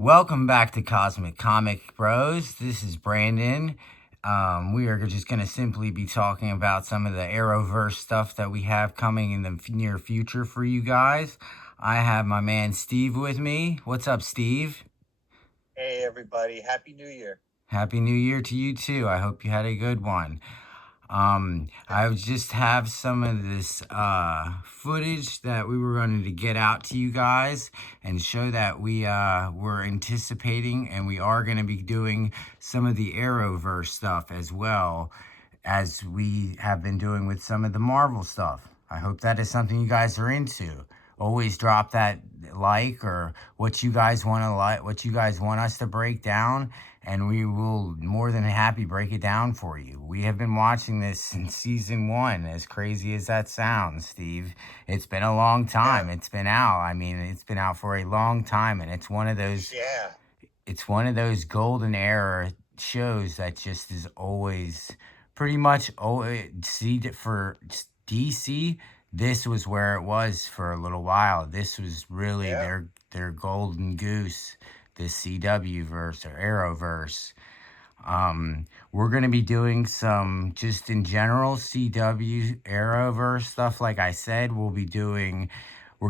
Welcome back to Cosmic Comic Bros. This is Brandon. We are just going to simply be talking about some of the Arrowverse stuff that we have coming in the near future for you guys. I have my man Steve with me. What's up, Steve? Hey everybody, Happy New Year. Happy New Year to you too. I hope you had a good one. I just have some of this footage that we were going to get out to you guys and show that we were anticipating, and we are going to be doing some of the Arrowverse stuff as well as we have been doing with some of the Marvel stuff. I hope that is something you guys are into. Always drop that like or what you guys want to like, what you guys want us to break down, and we will more than happy break it down for you. We have been watching this since season one, as crazy as that sounds, Steve. It's been a long Yeah, time. It's been out. I mean, it's been out for a long time, and yeah, it's one of those golden era shows that just is always pretty much always see for DC. This was where it was for a little while. This was really yeah. their golden goose, this CW verse or Arrowverse. We're gonna be doing some just in general CW Arrowverse stuff. Like I said, we're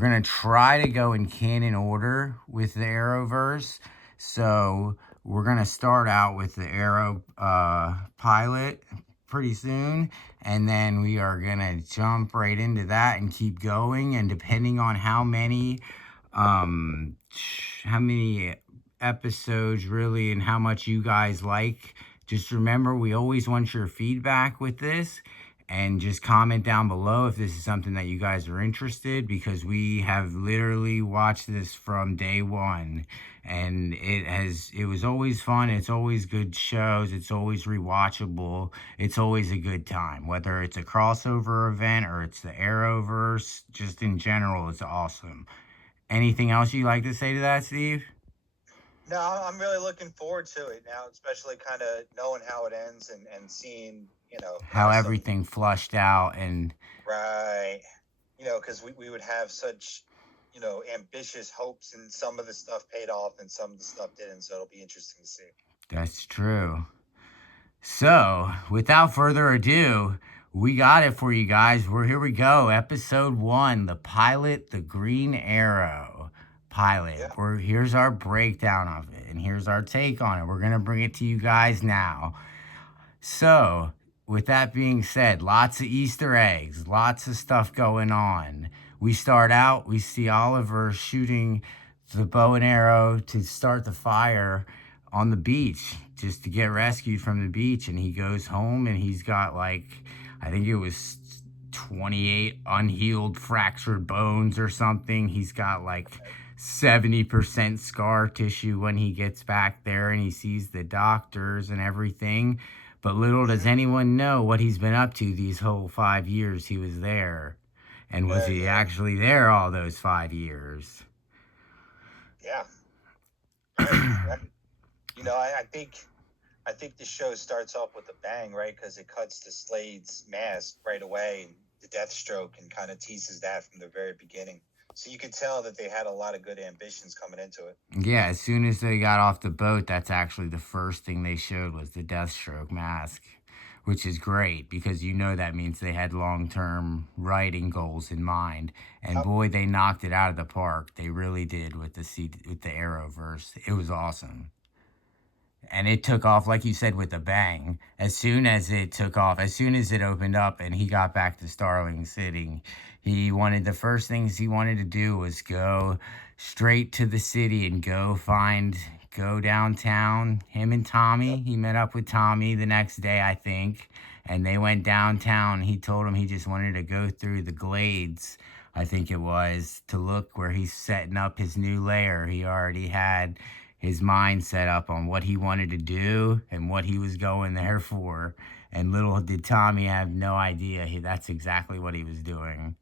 gonna try to go in canon order with the Arrowverse. So we're gonna start out with the Arrow pilot pretty soon, and then we are gonna jump right into that and keep going. And depending on um, how many episodes really and how much you guys like. Just remember, we always want your feedback with this, and just comment down below if this is something that you guys are interested, because we have literally watched this from day one, and it was always fun. It's always good shows. It's always rewatchable. It's always a good time, whether it's a crossover event or it's the Arrowverse. Just in general, it's awesome. Anything else you'd like to say to that, Steve? No, I'm really looking forward to it now, especially kind of knowing how it ends and seeing, How some everything flushed out and right, because we would have such, ambitious hopes, and some of the stuff paid off and some of the stuff didn't. So it'll be interesting to see. that's true. So, without further ado, we got it for you guys. Here we go. Episode 1, the pilot, the Green Arrow pilot. Yeah, Here's our breakdown of it, and here's our take on it. We're going to bring it to you guys now. So, with that being said, lots of Easter eggs, lots of stuff going on. We start out, we see Oliver shooting the bow and arrow to start the fire on the beach, just to get rescued from the beach. And he goes home and he's got like, I think it was 28 unhealed fractured bones or something. He's got like 70% scar tissue when he gets back there and he sees the doctors and everything. But little does hmm anyone know what he's been up to these whole 5 years he was there. And was he yeah, actually there all those 5 years? yeah. Right. I think the show starts off with a bang, right? Because it cuts to Slade's mask right away, and the Deathstroke, and kind of teases that from the very beginning. So you could tell that they had a lot of good ambitions coming into it. Yeah, as soon as they got off the boat, that's actually the first thing they showed was the Deathstroke mask, which is great because you know that means they had long-term writing goals in mind. And Yep. boy, they knocked it out of the park. They really did with with the Arrowverse. It was awesome. And it took off, like you said, with a bang. As soon as it took off, as soon as it opened up and he got back to Starling City, the first things he wanted to do was go straight to the city and go downtown. Him and Tommy, Yep. he met up with Tommy the next day, I think, and they went downtown. He told him he just wanted to go through the glades, I think it was, to look where he's setting up his new lair. He already had his mind set up on what he wanted to do and what he was going there for. And little did Tommy have no idea that's exactly what he was doing.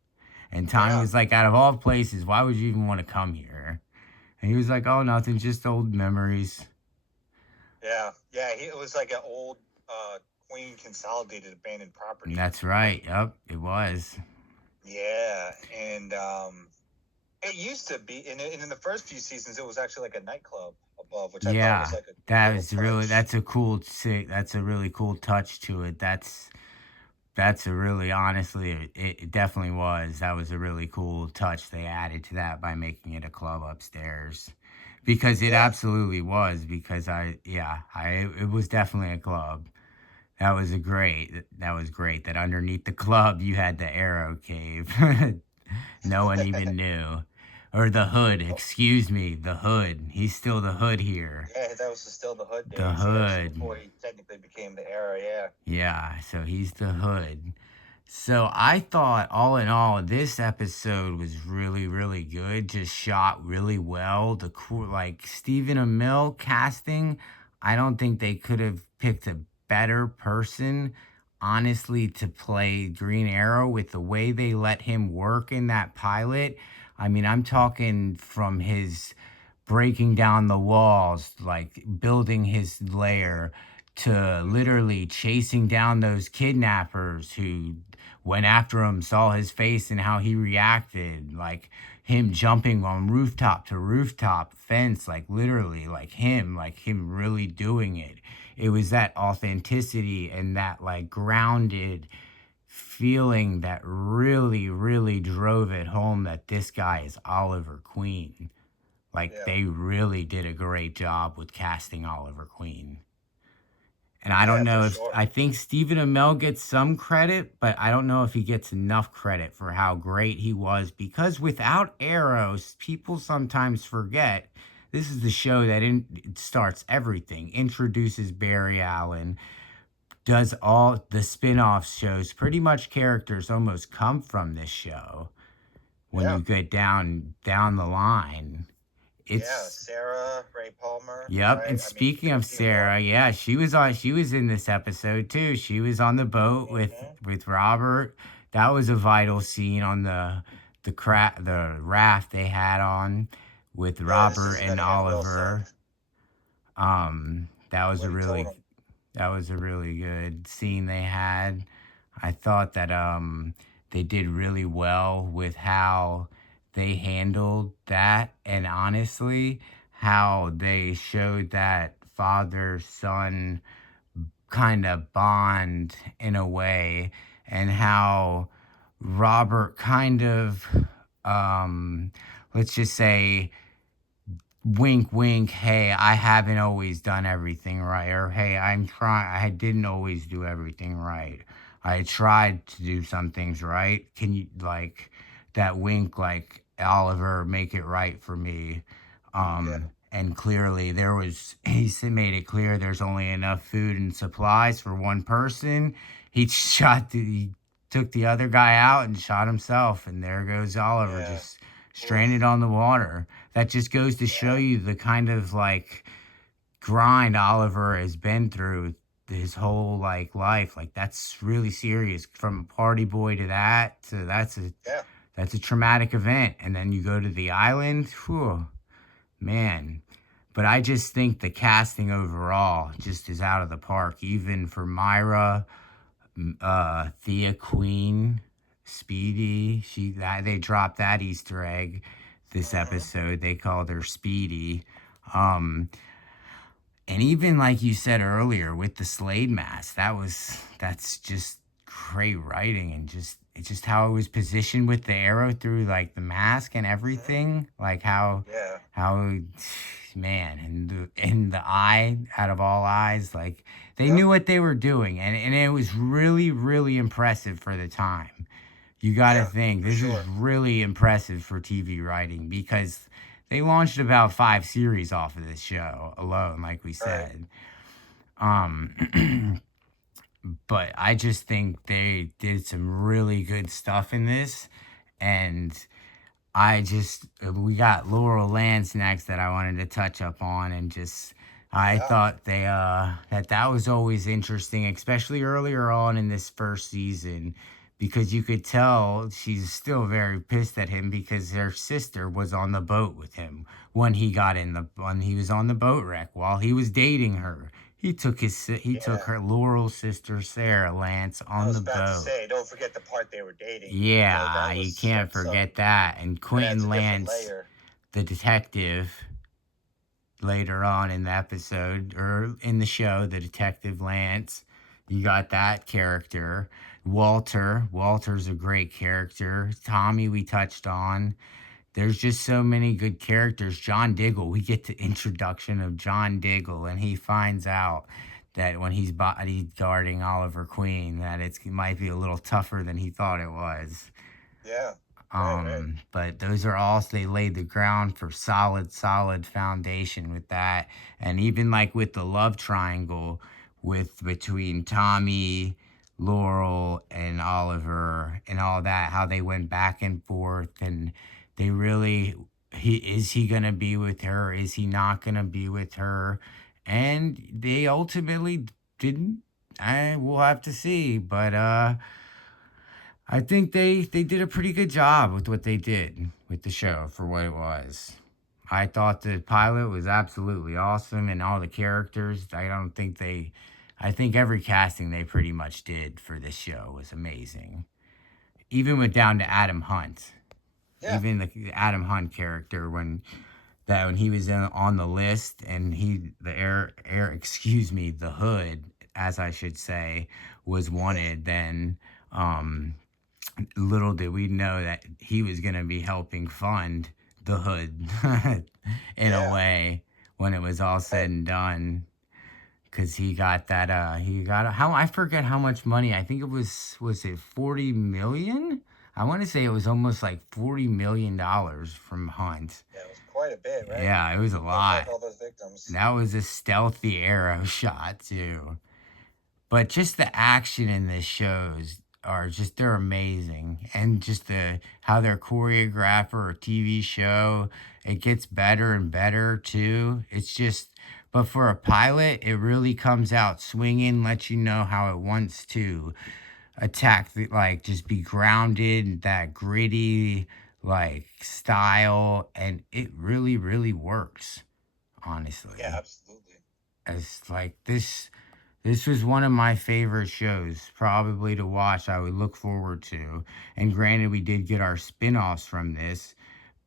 And Tommy Yeah. was like, out of all places, why would you even want to come here? And he was like, oh, nothing, just old memories. Yeah. Yeah. It was like an old Queen Consolidated abandoned And property, that's right? right. Yep, it was. Yeah. And It used to be, and in the first few seasons, it was actually like a nightclub above, which I thought was Yeah, like a cool that little was really touch. that's a cool that's a really cool touch to it. That's a really honestly it definitely was. That was a really cool touch they added to that by making it a club upstairs. Because it Yeah, absolutely was because I it was definitely a club. That was great that underneath the club you had the arrow cave. No one even knew. Or the hood, oh, excuse me, the hood. He's still the hood here. yeah, that was still the hood The days. Yeah, so hood. before he technically became the era. Yeah, Yeah, so he's the hood. So I thought, all in all, this episode was really, really good. Just shot really well. The cool, like Stephen Amell casting, I don't think they could have picked a better person, honestly, to play Green Arrow with the way they let him work in that pilot. I mean, I'm talking from his breaking down the walls, like building his hmm lair, to hmm literally chasing down those kidnappers who went after him, saw his face and how he reacted, like him jumping on rooftop to rooftop fence, like him really doing it. It was that authenticity and that like grounded feeling that really, really drove it home that this guy is Oliver Queen. Like yeah, they really did a great job with casting Oliver Queen. And I don't yeah, for know if sure. I think Stephen Amell gets some credit, but I don't know if he gets enough credit for how great he was because without arrows, people sometimes forget this is the show that it starts everything, introduces Barry Allen, does all the spin-off shows. Pretty much characters almost come from this show when Yeah, you get down the line. yeah. It's Sarah Ray Palmer, Yep, right? and I mean, speaking of Timothy Olyphant. Sarah, yeah, she was in this episode too. She was on the boat hmm with Robert. That was a vital scene on the raft they had on with Yeah, this Robert isn't and gonna end well, son. Oliver. That Is was what a he told really him. that was a really good scene they had. I thought that they did really well with how they handled that and honestly how they showed that father son kind of bond in a way and how Robert kind of let's just say wink wink, hey, I haven't always done everything right, or hey, I'm trying, I didn't always do everything right, I tried to do some things right, can you like that wink, like Oliver, make it right for me. Yeah, And clearly he made it clear there's only enough food and supplies for one person. He took the other guy out and shot himself, and there goes Oliver yeah. just stranded Oof. on the water. That just goes to show Yeah. you the kind of like grind Oliver has been through his whole like life. Like that's really serious. From a party boy to that to Yeah. that's a traumatic event. And then you go to the island. Whew, man. But I just think the casting overall just is out of the park. Even for Myra, Thea Queen, Speedy. They dropped that Easter egg this hmm episode. They called her Speedy. Um, and even like you said earlier with the Slade mask, that's just great writing and just it's just how it was positioned with the arrow through like the mask and hmm everything. Like Yeah. how man and the eye out of all eyes, like they Yep. knew what they were doing and it was really, really impressive for the time. You got to Yeah. think For this is sure. really impressive for TV writing because they launched about 5 series off of this show alone, like we Right. said. Um, but I just think they did some really good stuff in this, and we got Laurel Lance next that I wanted to touch up on and just I Yeah. thought that was always interesting, especially earlier on in this first season, because you could tell she's still very pissed at him because her sister was on the boat with him when he was on the boat wreck while he was dating her. he took Yeah, her Laurel's sister Sarah Lance I on was the about to boat. say, don't forget the part they were dating. You know, Yeah, that you was can't that's forget that. And that adds a Quentin different Lance, layer. the detective, later on in the episode or in the show, the detective Lance, you got that character. Walter's a great character. Tommy, we touched on. There's just so many good characters. John Diggle, we get the introduction of John Diggle, and he finds out that when he's bodyguarding Oliver Queen, that it might be a little tougher than he thought it was. Yeah, right. But those are all, they laid the ground for solid foundation with that. And even like with the love triangle with between Tommy, Laurel, and Oliver and all that, how they went back and forth, and they really, he gonna be with her? Is he not gonna be with her? And they ultimately didn't. I We'll have to see. But I think they did a pretty good job with what they did with the show for what it was. I thought the pilot was absolutely awesome and all the characters. I think every casting they pretty much did for this show was amazing. Even went down to Adam Hunt. Yeah, Even the Adam Hunt character when he was on the list, and excuse me, the hood, as I should say, was wanted, then um little did we know that he was going to be helping fund the hood in a yeah. way when it was all Right. said and done, because he got how, I forget how much money. I think it was it 40 million. I want to say it was almost like 40 million dollars from Hunt. Yeah, it was quite a bit, right? Yeah, it was a To pay for like lot. all those And victims. that was a stealthy arrow shot too. But just the action in this shows are just, they're amazing. And just how their choreographer or TV show, it gets better and better too. It's just, but for a pilot, it really comes out swinging, lets you know how it wants to attack like just be grounded, that gritty like style, and it really works, Yeah, honestly. absolutely. It's like this was one of my favorite shows, probably to watch. I would look forward to. And granted, we did get our spin offs from this,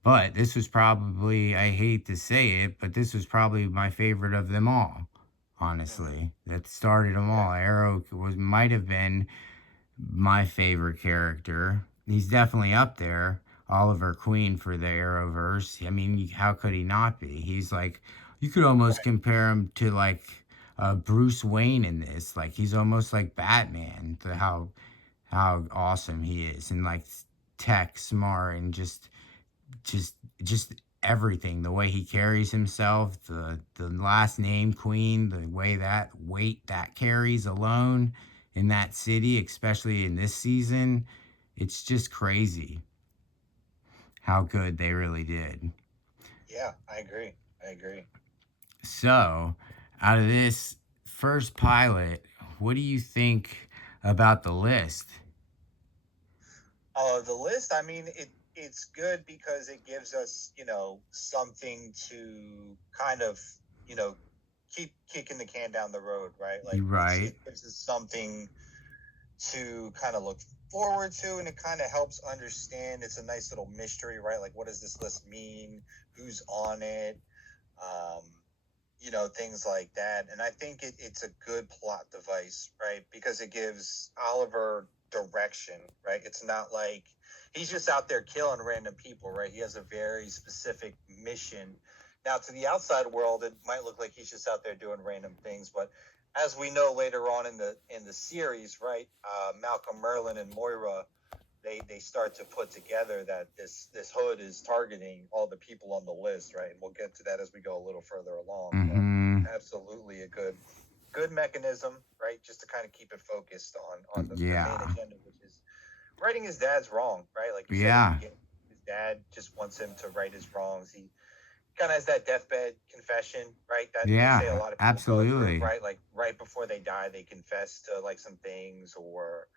but this was probably, I hate to say it, but this was probably my favorite of them all, Hmm. honestly. That started them Yeah, all. Arrow might have been my favorite character. He's definitely up there. Oliver Queen for the Arrowverse. I mean, how could he not be? He's like, you could almost right. compare him to like Bruce Wayne in this. Like he's almost like Batman. How awesome he is, and like tech smart, and just just everything. The way he carries himself, the last name Queen, the way that weight that carries alone in that city, especially in this season, it's just crazy how good they really did. Yeah, I agree. I agree. So, out of this first pilot, what do you think about the list? The list, I mean, it's good because it gives us, something to kind of, you know, keep kicking the can down the road, right? Like You it right? gives us something to kind of look forward to, and it kind of helps understand. It's a nice little mystery, right? Like, what does this list mean? Who's on it? Um, things like that. And I think it's a good plot device, right? Because it gives Oliver direction, right? It's not like he's just out there killing random people, right? He has a very specific mission. Now, to the outside world, it might look like he's just out there doing random things, but as we know later on in the series, right? Malcolm Merlin and Moira, they start to put together that this hood is targeting all the people on the list, right? And we'll get to that as we go a little further along. But Mm-hmm. absolutely a good mechanism, right? Just to kind of keep it focused on the main Yeah. agenda, which is righting his dad's wrong, right? Like you said at the Yeah. beginning, his dad just wants him to right his wrongs. He kind of has that deathbed confession, right? That they say a Yeah. lot of people go through, Absolutely. right? Like right before they die, they confess to like some things, or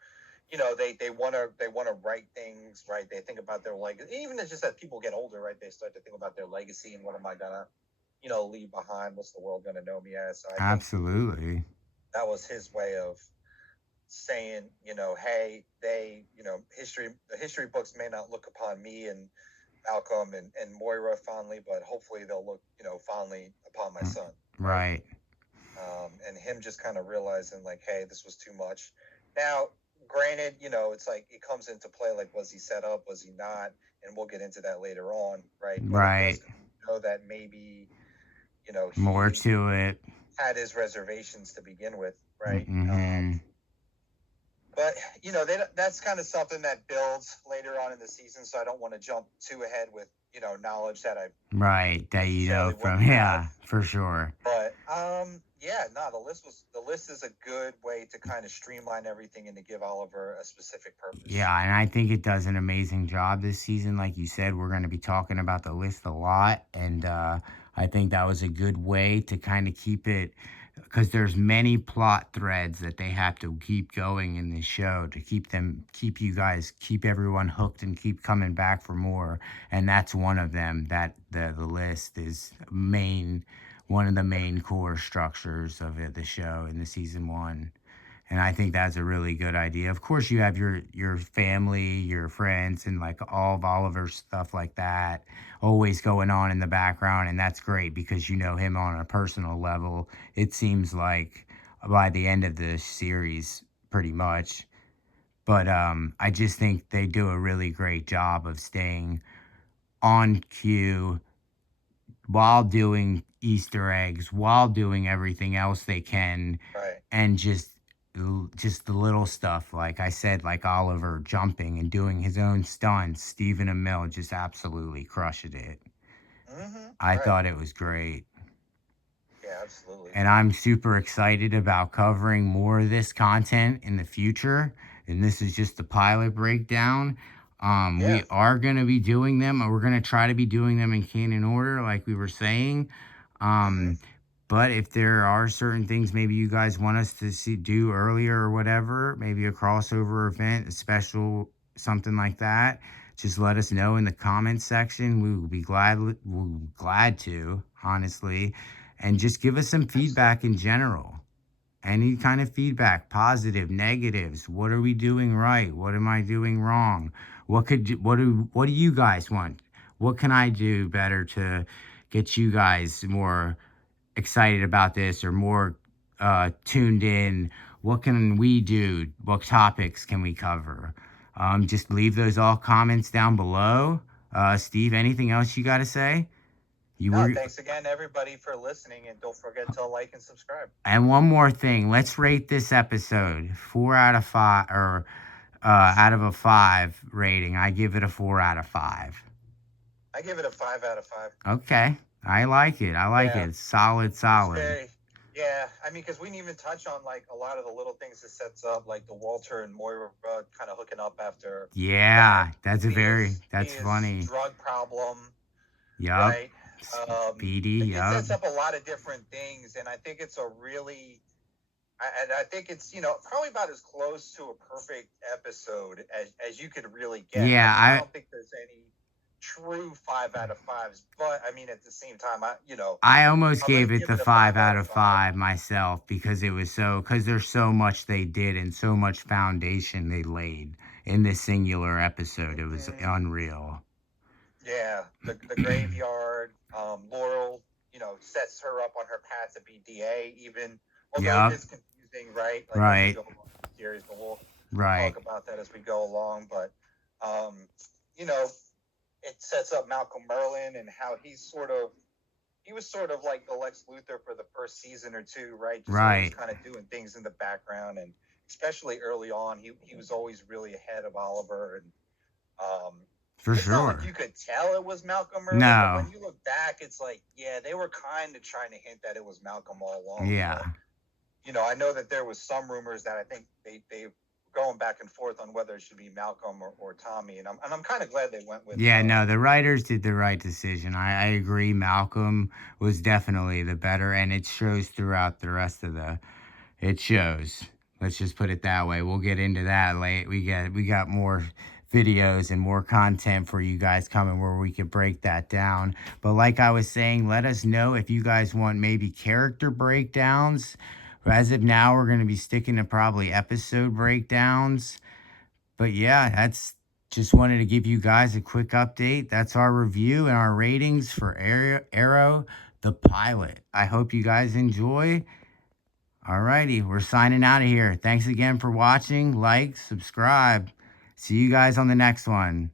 they want to write things, right? They think about their legacy. Even it's just as people get older, right? They start to think about their legacy and what am I gonna leave behind. What's the world going to know me as? So I think Absolutely. that was his way of saying, hey, the history books may not look upon me and Malcolm and Moira fondly, but hopefully they'll look, fondly upon my son, right? Right. And him just kind of realizing like, hey, this was too much. Now, granted, it's like it comes into play. Like, was he set up? Was he not? And we'll get into that later on, right? But it does Right. know that maybe More he to it. had his reservations to begin with, right? Mm-hmm. But that's kind of something that builds later on in the season. So I don't want to jump too ahead with knowledge that I Right. That necessarily from, wouldn't have. yeah, for sure. But yeah, no, the list is a good way to kind of streamline everything and to give Oliver a specific purpose. Yeah, and I think it does an amazing job this season. Like you said, we're going to be talking about the list a lot, and I think that was a good way to kind of keep it, because there's many plot threads that they have to keep going in this show to keep you guys, keep everyone hooked and keep coming back for more. And that's one of them. That the list is one of the main core structures of the show in the season one. And I think that's a really good idea. Of course, you have your family, your friends, and like all of Oliver's stuff like that always going on in the background, and that's great because you know him on a personal level. It seems like by the end of the series, pretty much. But I just think they do a really great job of staying on cue while doing Easter eggs, while doing everything else they can, Right. and just the little stuff, like I said, like Oliver jumping and doing his own stunts. Stephen Amell just absolutely crushed it. I Right. thought it was great. Yeah, absolutely. And I'm super excited about covering more of this content in the future. And this is just the pilot breakdown. Yeah. We are going to be doing them. We're going to try to be doing them in canon order, like we were saying. Mm-hmm. Um, but if there are certain things maybe you guys want us to do earlier or whatever, maybe a crossover event, a special, something like that, just let us know in the comments section. We will be glad to, honestly, and just give us some feedback Absolutely. in general. Any kind of feedback, positive, negatives. What are we doing right? What am I doing wrong? What do you guys want? What can I do better to get you guys more excited about this or more tuned in? What can we do? What topics can we cover? Just leave those all comments down below. Steve, anything else you got to say? You No, were thanks again, everybody, for listening, and don't forget to like and subscribe. And one more thing, let's rate this episode 4 out of 5, or out of a 5 rating. I give it a 4 out of 5. I give it a 5 out of 5. Okay, I like it. I like Yeah, it. Solid, it was solid. very. Yeah, I mean, because we didn't even touch on like a lot of the little things it sets up, like the Walter and Moira kind of hooking up after that. Yeah, that's His funny. drug problem, Yup. right? Speedy. It Yup. sets up a lot of different things, and I think it's a really, and I think it's probably about as close to a perfect episode as you could really get. I Yeah, mean, I don't think there's any true 5 out of 5s, but I mean, at the same time, I almost I'm gonna gave it give the it a five five out out of of five. five myself because because there's so much they did and so much foundation they laid in this singular episode. It was Mm-hmm. unreal. Yeah, the graveyard. Laurel, sets her up on her path to be DA. Even although it Yup. is confusing, right? Like as we Right. go along in the series, but we'll Right. talk about that as we go along. But um, you know, it sets up Malcolm Merlin and how he was sort of like the Lex Luthor for the first season or two, right? Just always Right. kind of doing things in the background, and especially early on, he was always really ahead of Oliver, and um, For it's not like sure. you could tell it was Malcolm Merlin, but No. when you look back, it's like, yeah, they were kind of trying to hint that it was Malcolm all along. Yeah. But I know that there was some rumors that I think they going back and forth on whether it should be Malcolm or Tommy, and I'm kind of glad they went with. Yeah, no, the writers did the right decision. I agree. Malcolm was definitely the better, and it shows throughout the rest of the. It shows. Let's just put it that way. We'll get into that late. We got more videos and more content for you guys coming where we could break that down. But like I was saying, let us know if you guys want maybe character breakdowns. As of now, we're going to be sticking to probably episode breakdowns. But yeah, that's just wanted to give you guys a quick update. That's our review and our ratings for Arrow the pilot. I hope you guys enjoy. Alrighty, we're signing out of here. Thanks again for watching. Like, subscribe. See you guys on the next one.